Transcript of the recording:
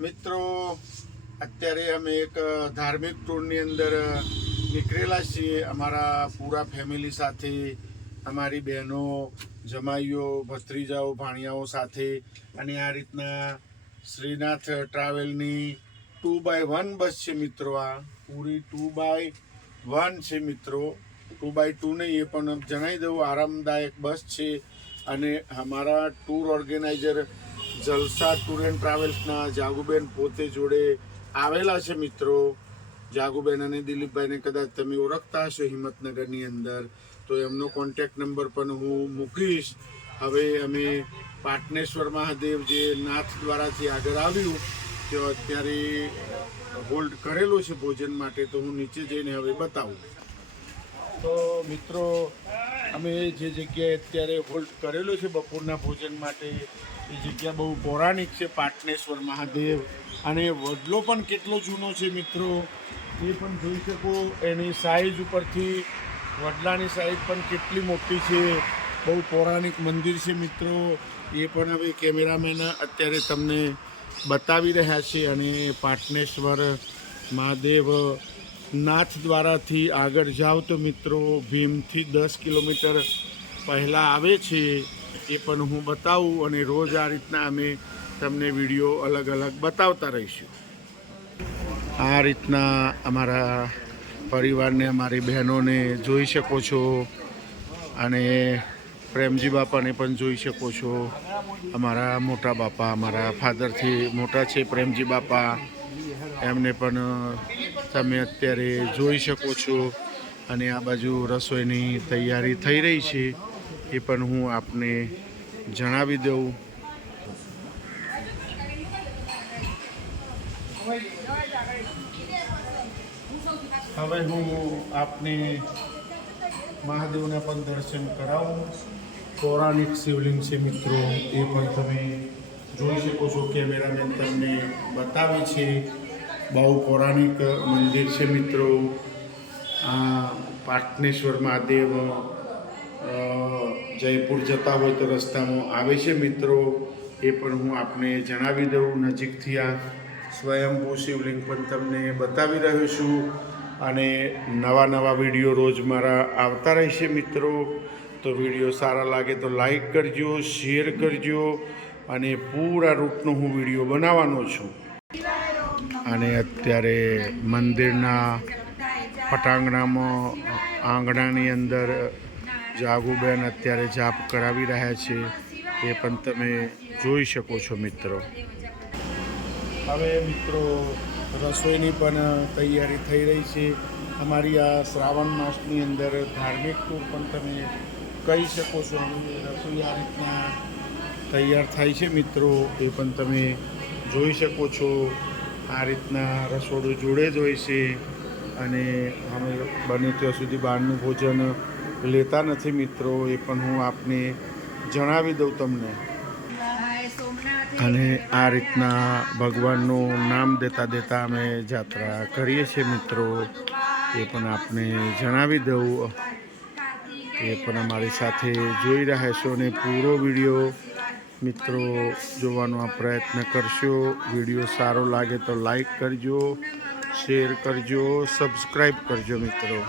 મિત્રો, અત્યારે અમે એક ધાર્મિક ટૂરની અંદર નીકળેલા છીએ. અમારા પૂરા ફેમિલી સાથે, અમારી બહેનો, જમાઈઓ, ભત્રીજાઓ, ભાણિયાઓ સાથે. અને આ રીતના શ્રીનાથ ટ્રાવેલની ટુ બાય વન બસ છે મિત્રો આ. પૂરી ટુ બાય વન છે મિત્રો. ટુ બાય ટુ નહીં, એ પણ જણાવી દઉં. આરામદાયક બસ છે. અને અમારા tour organiser Jalsa tour and ટ્રાવેલ્સના Jaguben પોતે જોડે આવેલા છે મિત્રો. જાગુબેન અને દિલીપભાઈને કદાચ તમે ઓળખતા હશો હિંમતનગરની અંદર. તો એમનો કોન્ટેક્ટ નંબર પણ હું મૂકીશ. હવે અમે પાટણેશ્વર મહાદેવ જે નાથ દ્વારાથી આગળ આવ્યું, તે અત્યારે હોલ્ડ કરેલો છે ભોજન માટે, તો હું નીચે જઈને હવે બતાવું. તો મિત્રો, અમે જે જગ્યાએ અત્યારે હોલ્ડ કરેલો છે બપોરના ભોજન માટે એ જગ્યા બહુ પૌરાણિક છે, પાટણેશ્વર, મહાદેવ. અને વડલો પણ કેટલો જૂનો છે મિત્રો? એ પણ જોઈ શકો, એની સાઈઝ ઉપરથી વડલાની સાઈઝ પણ કેટલી મોટી છે. બહુ પૌરાણિક મંદિર છે મિત્રો. એ પણ હવે કેમેરામેન અત્યારે તમને બતાવી રહ્યા છે અને પાટણેશ્વર, મહાદેવ નાથ દ્વારાથી આગળ જાઓ તો મિત્રો, ભીમથી દસ કિલોમીટર પહેલાં આવે છે. એ પણ હું બતાવું અને રોજ આ રીતના અમે તમને વીડિયો અલગ અલગ બતાવતા રહીશું. આ રીતના અમારા પરિવારને, અમારી બહેનોને જોઈ શકો છો અને પ્રેમજી બાપાને પણ જોઈ શકો છો. અમારા મોટા બાપા, અમારા ફાધરથી મોટા છે પ્રેમજી બાપા. એમને પણ તમે અત્યારે જોઈ શકો છો અને આ બાજુ રસોઈની તૈયારી થઈ રહી છે. એ પણ હું આપને જણાવી દઉં. હવે હું આપને મહાદેવના પણ દર્શન કરાવું. પૌરાણિક શિવલિંગ છે મિત્રો, એ પણ તમે જોઈ શકો છો. કેમેરામેન તમને બતાવે છે. બહુ પૌરાણિક મંદિર છે મિત્રો. આ પાટણેશ્વર મહાદેવ જયપુર જતા હોય તો રસ્તામાં આવે છે મિત્રો. એ પણ હું આપને જણાવી દઉં. નજીકથી આ સ્વયંભૂ શિવલિંગ પણ તમને બતાવી રહ્યો છું. અને નવા નવા વીડિયો રોજ મારા આવતા રહેશે મિત્રો. તો વીડિયો સારા લાગે તો લાઈક કરજો, શેર કરજો અને પૂરા રૂટનો હું વીડિયો બનાવવાનો છું. અને અત્યારે મંદિરના પટાંગણામાં આંગણાની અંદર જાગુબેન અત્યારે જાપ કરાવી રહ્યા છે, એ પણ તમે જોઈ શકો છો મિત્રો. હવે મિત્રો, રસોઈની પણ તૈયારી થઈ રહી છે. અમારી આ શ્રાવણ માસની અંદર ધાર્મિક ટૂર પણ તમે કહી શકો છો. હવે રસોઈ આ રીતના તૈયાર થાય છે મિત્રો, એ પણ તમે જોઈ શકો છો. આ રીતના રસોડું જોડે જ હોય છે અને અમે બને ત્યાં સુધી બહારનું ભોજન લેતા નથી મિત્રો, એ પણ હું આપને જણાવી દઉં તમને. અને આ રીતના ભગવાનનું નામ દેતા દેતા અમે જાત્રા કરીએ છીએ મિત્રો, એ પણ આપને જણાવી દઉં. એ પણ અમારી સાથે જોઈ રહ્યા છો અને પૂરો વીડિયો મિત્રો જોવાનો આ પ્રયત્ન કરશો. વીડિયો સારો લાગે તો લાઈક કરજો, શેર કરજો, સબસ્ક્રાઈબ કરજો મિત્રો.